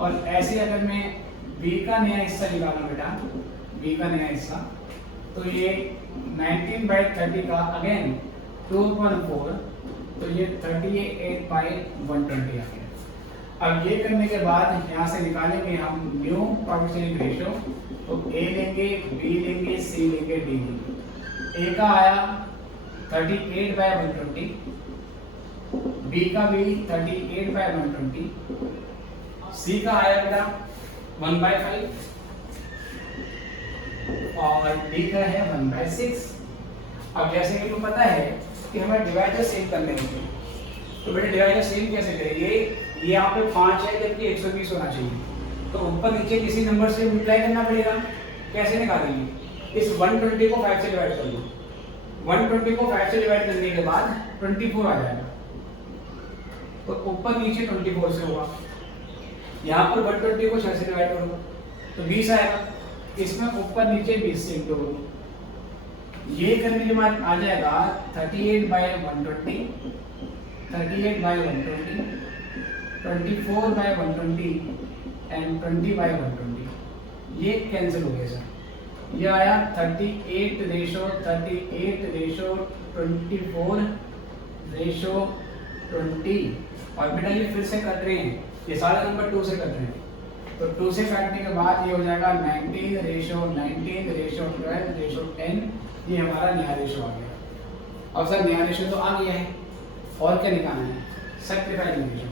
और ऐसे अगर मैं बी का नया हिस्सा निकालूं बेटा, बी का नया हिस्सा, तो ये 19/30 का अगेन 2/4, तो ये 38/120 आ गया। अब ये करने के बाद यहाँ से निकालेंगे हम न्यू प्रॉफिट शेयरिंग रेशियो। तो ए लेंगे, बी लेंगे, सी लेंगे, डी लेंगे। ए का आया 38/120, बी का भी 38/120, सी का आया बेटा 1/5 और डी का है 1/6। अब जैसे कि तुम्हें पता है कि हमें डिवाइडर सेम करने होंगे, तो बेटे डिवाइडर सेम कैसे करेंगे? ये यहाँ पे 5 है जबकि 120 होना चाहिए, तो ऊपर नीचे किसी नंबर से मल्टीप्लाई करना पड़ेगा। कैसे निकालेंगे? इस 120 को 5 से डिवाइड कर लो। 120 को 5 से डिवाइड करने के बाद 24 आ जाएगा, तो ऊपर नीचे 24 से होगा। यहाँ पर 120 को 6 से डिवाइड करो तो 20 आएगा, इसमें ऊपर नीचे 20 से इंटू करो। ये करने के बाद आ जाएगा 38/120, 38/120, 24/120 एंड 20/120। ये कैंसिल हो गया सर। ये आया 38:24:20 और बेटा ये फिर से कट रहे हैं, ये सारे नंबर 2 से कट रहे हैं। तो 2 से काटने के बाद ये हो जाएगा 19:19:12:10। ये हमारा नया रेशो आ गया। अब सर नया रेशो तो आ गया है, और क्या निकालना है? Sacrificing ratio.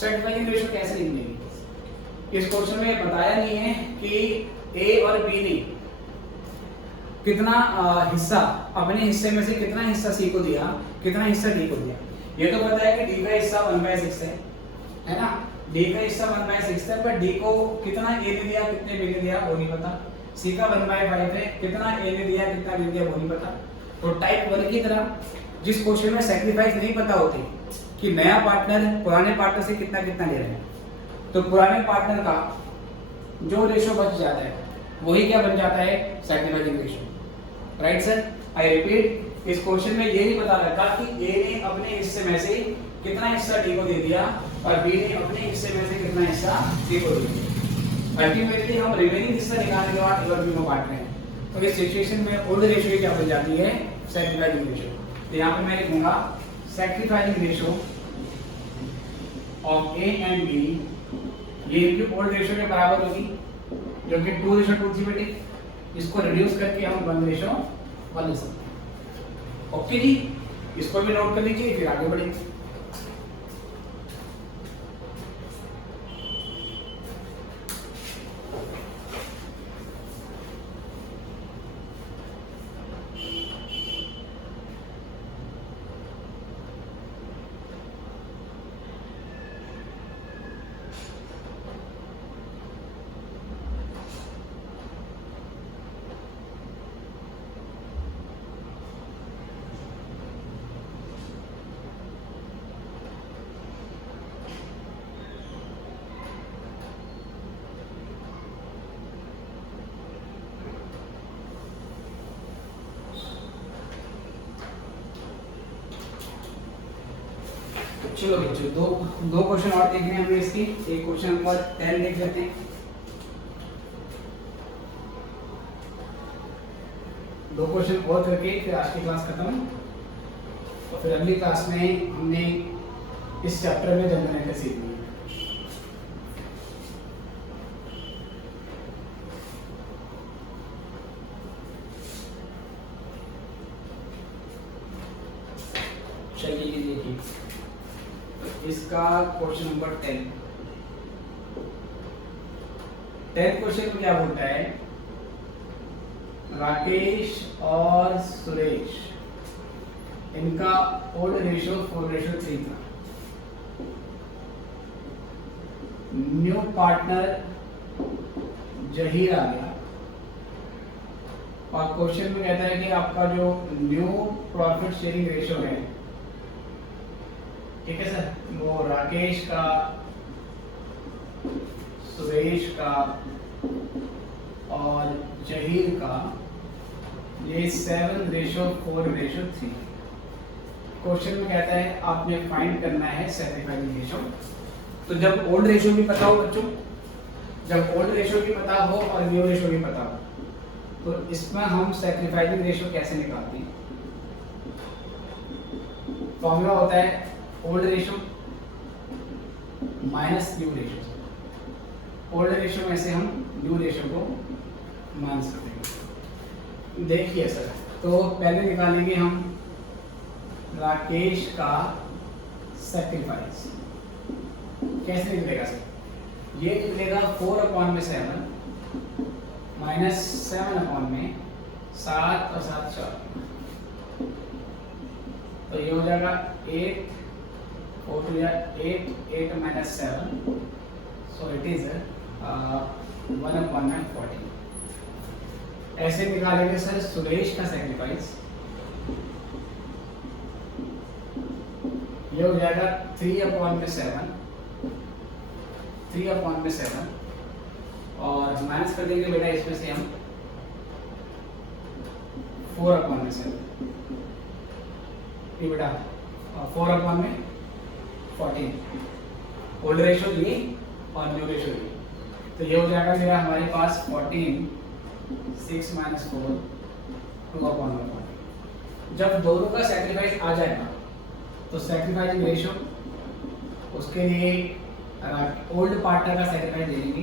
सैक्रिफाइसिंग रेशो कैसे निकलेगी? इस क्वेश्चन में बताया नहीं है कि ए और बी ने कितना हिस्सा, अपने हिस्से में से कितना हिस्सा सी को दिया, कितना हिस्सा डी को दिया। ये तो पता है कि डी का हिस्सा 1/6 है ना, डी का हिस्सा 1/6 है, पर डी को कितना ए ने दिया, कितने बी ने दिया वो नहीं पता। सी का 1/5 है, कितना ए ने दिया, कितना बी ने दिया वो नहीं पता। तो टाइप 1 की तरह जिस क्वेश्चन में सैक्रिफाइस नहीं पता होती कि नया पार्टनर पुराने पार्टनर से कितना कितना ले रहे हैं, तो पुराने पार्टनर का जो रेशो बच जाता है वही क्या बन जाता है? Sacrificing ratio. Right sir, I repeat, इस क्वेश्चन में ये नहीं पता लगा कि ए ने अपने हिस्से में से कितना हिस्सा डी को दे दिया और बी ने अपने हिस्से में से कितना हिस्सा डी को दे दिया। अल्टीमेटली हम रिमेनिंग हिस्सा निकालने के बाद ए और बी में बांट रहे हैं। तो इस सिचुएशन में ओल्ड रेशियो क्या बन जाती है? Sacrificing ratio. तो यहाँ पे मैं लिखूंगा sacrificing ratio of A and B, ये इनकी ओल्ड रेशियो के बराबर होगी जो कि 2:2 थी बेटे। इसको रिड्यूस करके हम 1:1 ले सकते हैं। ओके जी, इसको भी नोट कर लीजिए, फिर आगे बढ़ेंगे। चलो बच्चों, दो क्वेश्चन और देखने हैं हमें इसकी। एक क्वेश्चन नंबर 10 देख लेते हैं। दो क्वेश्चन और करके फिर आज की क्लास खत्म, और फिर अगली क्लास में हमने इस चैप्टर में जनरल सीखनी है। चलिए देखिए, इसका क्वेश्चन नंबर 10 क्वेश्चन में क्या बोलता है, राकेश और सुरेश इनका ओल्ड रेशियो 4:3 था। न्यू पार्टनर जहीर आ गया, और क्वेश्चन में कहता है कि आपका जो न्यू प्रॉफिट शेयरिंग रेशियो है, ठीक है सर, वो राकेश का, सुरेश का और जहीर का, ये 7:4:3। क्वेश्चन में कहता है आपने फाइंड करना है सैक्रिफाइसिंग रेशियो। तो जब ओल्ड रेशियो भी पता हो बच्चों, जब ओल्ड रेशियो भी पता हो और न्यू रेशियो भी पता हो, तो इसमें हम सैक्रिफाइसिंग रेशियो कैसे निकालते हैं? फॉर्मूला होता है old ratio minus new ratio. Old ratio में से हम न्यू रेशियो को माइनस कर देंगे। देखिए सर, तो पहले निकालेंगे हम राकेश का सैक्रिफाइस। कैसे निकलेगा सर? ये निकलेगा 4/7 माइनस 7/7 और 7 4, तो ये हो जाएगा 8 4 2 8 8 minus 7, so it is 1/14। ऐसे निकालेंगे सर सुरेश का सैक्रिफाइस। ये हो जाएगा 3/7 और माइनस कर देंगे बेटा इसमें से हम 4/7। ये बेटा 4/14। ओल्ड रेशियो ये और न्यू रेशियो ये, तो ये हो जाएगा मेरा हमारे पास 14 6 - 4 2/1। जब दोनों का सैक्रिफाइस आ जाएगा तो सैक्रिफाइसिंग रेशियो उसके लिए ओल्ड पार्टनर का सैक्रिफाइस दे देंगे।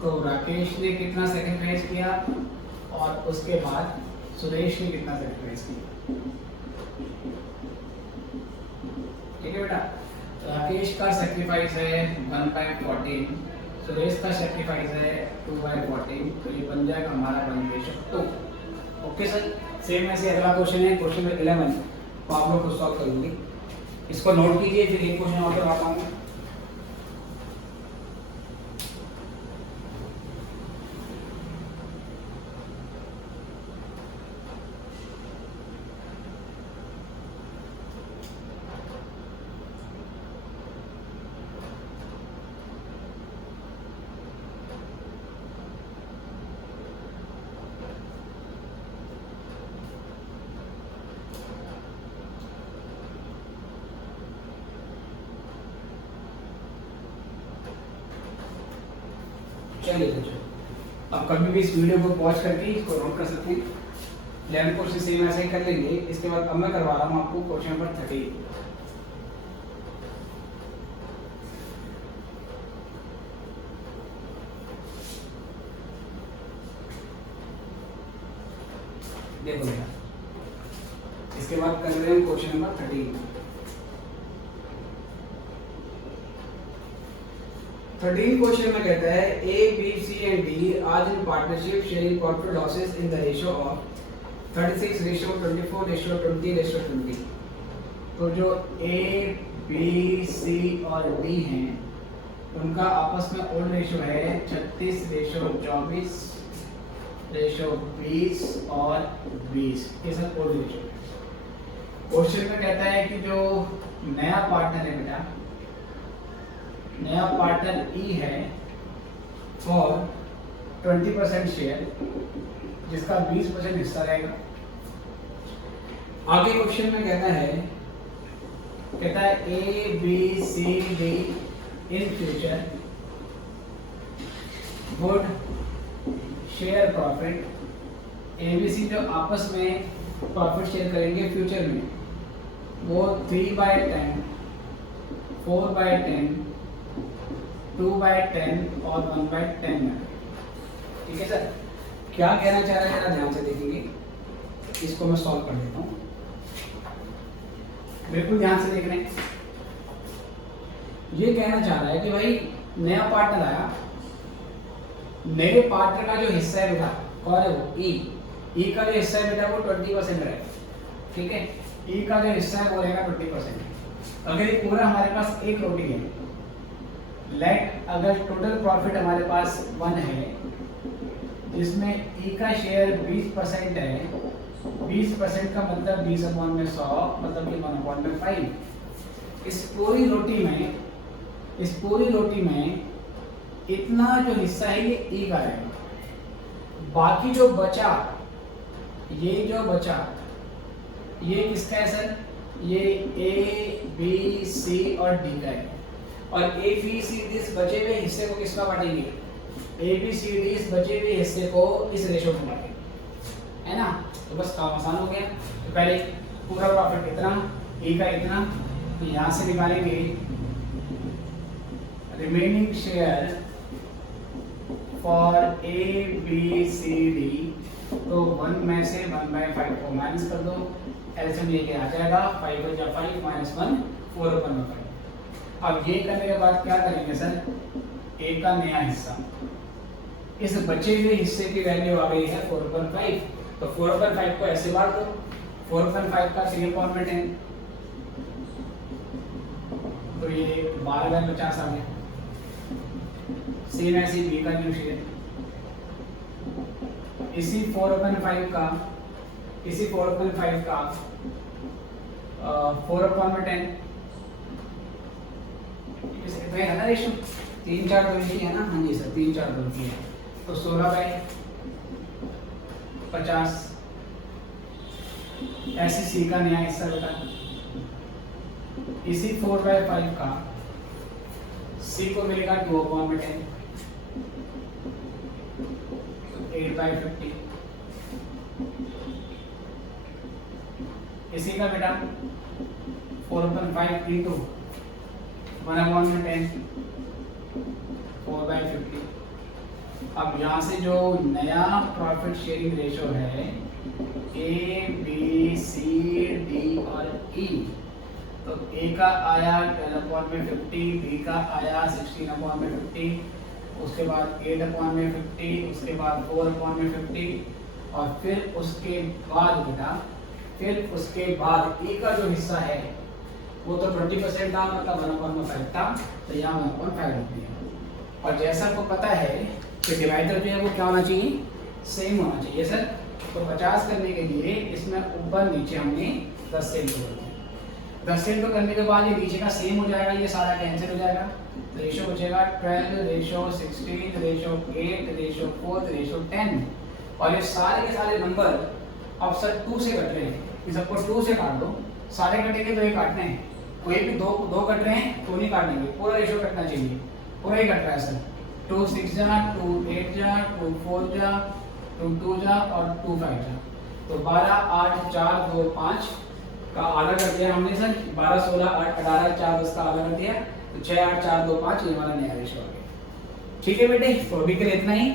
तो राकेश ने कितना सैक्रिफाइस किया और उसके बाद सुरेश ने कितना सैक्रिफाइस किया, ठीक है बेटा। राकेश का सैक्रिफाइस है 1/14, सुरेश का सैक्रिफाइस है 2/14, तो ये बन जाएगा हमारा 1:2। Okay sir. सेम ऐसे अगला क्वेश्चन है, क्वेश्चन नंबर 11, तो आप लोग खुद सॉल्व करेंगे। इसको नोट कीजिए, फिर एक क्वेश्चन और करवाता हूँ। चलिए बच्चों, अब कभी भी इस वीडियो को पॉज करके इसको नोट कर सकते हैं। 11 क्वेश्चन सेम ऐसे ही कर लेंगे। इसके बाद अब मैं करवा रहा हूँ आपको क्वेश्चन नंबर 30। देखो बेटा, इसके बाद कर रहे हैं क्वेश्चन नंबर 13। 13 क्वेश्चन में कहता है A B C and D are in partnership sharing profit losses in the ratio of 36:24:20:20। तो जो ए बी सी और डी हैं उनका आपस में ओल्ड रेशियो है 36:24:20 और 20 के साथ ओल्ड रेशियो। क्वेश्चन में कहता है कि जो नया पार्टनर है बेटा, नया पार्टनर ई है फॉर 20% शेयर, जिसका 20% हिस्सा रहेगा। आगे क्वेश्चन में कहता है कहता है A B C D in future would share profit, ABC जो आपस में प्रॉफिट शेयर करेंगे फ्यूचर में, वो 3/10, 4/10, 2/10 और 1/10 में। ठीक है सर, क्या कहना चाह रहा है जरा ध्यान से देखेंगे, इसको मैं सॉल्व कर देता हूँ, बिल्कुल ध्यान से देख रहे हैं। ये कहना चाह रहा है कि भाई नया पार्टनर आया, मेरे पार्टनर का जो हिस्सा है बेटा, कौन है वो? ई का जो हिस्सा है बेटा वो 20% है। ठीक है, ई का जो हिस्सा है वो रहेगा 20%। अगर ये पूरा हमारे पास एक रोटी है, लेट अगर टोटल प्रॉफिट हमारे पास 1 है, जिसमें ई का शेयर 20% है, 20% का मतलब 20/100, मतलब ये 1/5। इस पूरी रोटी में इतना जो हिस्सा है ये ई का रहेगा। बाकी जो बचा, ये किसका है सर? ये A B C और D का है। और A B C D इस बचे हुए हिस्से को किसका बांटेंगे? A B C D इस बचे हुए हिस्से को इस रेशो में बांटेंगे, है ना? तो बस काम आसान हो गया। तो पहले पूरा प्रॉफिट इतना, E का इतना, तो यहाँ से निकालेंगे remaining share for A B C D। तो 1 में से 1/5 को माइनस कर दो, एलसीएम लेके आ जाएगा 5 × 5 - 1 4/5। अब ये करने के बाद क्या करेंगे सर? A का नया हिस्सा, इस बचे हुए हिस्से की वैल्यू आ गई है 4/5, तो 4/5 को ऐसे बांट दो, 4/5 का 3/10, तो ये 12/50 आ गया। सेम ऐसे B का न्यू शेयर, इसी 4/5 का 4/10 है ना रेशो, 3-4 2 की है ना? हाँ जी सर, 3-4 2 की है, तो 16/50 ऐसे C का नया हिस्सा बता। इसी 4/5 का C को मिलेगा 2/10, 8/50। इसी का बेटा 4/5 × 1/10, 4/50। अब यहाँ से जो नया प्रॉफिट शेयरिंग रेशो है A B C D और E, तो A का आया 12/50, B का आया 16/50, उसके बाद 8/50, उसके बाद 4/50, और फिर उसके बाद बेटा E का जो हिस्सा है वो तो 20% था, मतलब 1/5 था, तो यहाँ 1/5 रख दिया। और जैसा आपको पता है कि डिवाइडर जो है वो क्या होना चाहिए? सेम होना चाहिए सर। तो 50 करने के लिए इसमें ऊपर नीचे हमने 10 से इंटू कर दिया। 10 से इंटू करने के बाद ये नीचे का सेम हो जाएगा, ये सारा कैंसिल हो जाएगा, तो रेशो बचेगा 12:16:8:4:10। और ये सारे के सारे नंबर अब सर 2 से कट रहे हैं, इस सबको 2 से काट दो, सारे कटेंगे तो ये काटने हैं, कोई भी दो कट रहे हैं तो नहीं काटेंगे, पूरा रेशो कटना चाहिए, पूरा ही कट रहा है सर। 2 6 जा, 2 8 जा, 2 4 जा, 2 2 जा और 2 5 जा, तो 12 8 4 2 5 का आधा कर दिया हमने सर, 12 16 8 18 4 10 का आधा कर दिया, तो 6 8 4 2 5 ये हमारा नया रेशो आ गया। ठीक है बेटे, तो अभी के लिए इतना ही,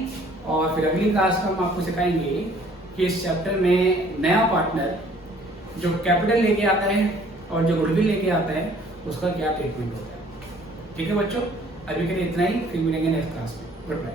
और फिर अगली क्लास में हम आपको सिखाएंगे कि इस चैप्टर में नया पार्टनर जो कैपिटल लेके आता है और जो गुडविल लेके आता है उसका क्या ट्रीटमेंट होता है। ठीक है बच्चों, अभी के लिए इतना ही, फिर मिलेंगे नेक्स्ट क्लास में। Good bye.